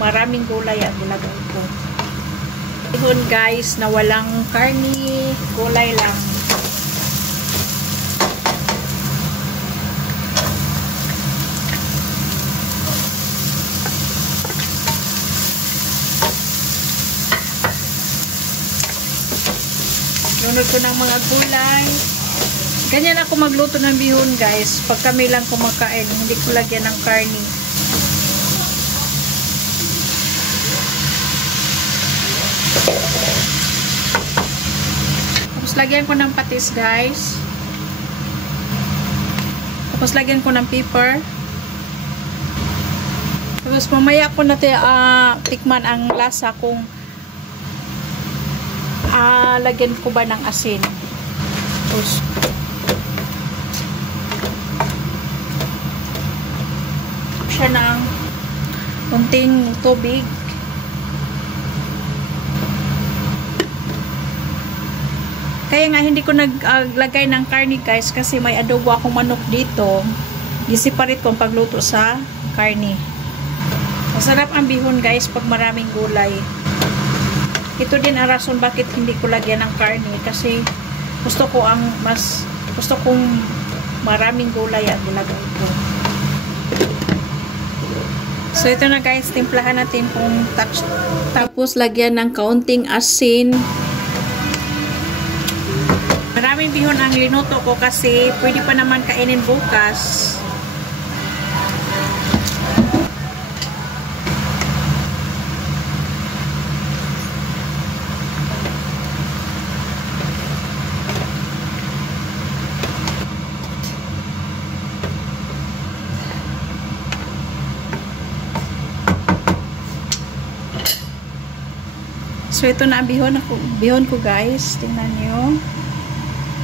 maraming gulay ang gulagay ko. Bihon guys na walang karni, gulay lang. Lunod ko ng mga gulay. Ganyan ako magluto ng bihon guys. Pag kami lang kumakain, hindi ko lagyan ng karni. Tapos lagyan ko ng patis guys. Tapos lagyan ko ng pepper. Tapos mamaya ko na tikman ang lasa kung lagyan ko ba ng asin. Tapos siya ng kunting tubig. Kaya nga hindi ko naglagay ng karni guys kasi may adobo akong manok dito. I-separate ko ang pagluto sa karni. Masarap ang bihon guys pag maraming gulay. Ito din ang rason bakit hindi ko lagyan ng karni kasi gusto kong maraming gulay ang gulagay ko. So ito na guys, timplahan natin kung tapos lagyan ng kaunting asin. Maraming bihon ang linuto ko kasi pwede pa naman kainin bukas. So ito na ang bihon ko guys. Tingnan nyo.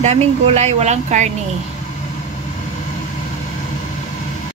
Daming gulay, walang karni.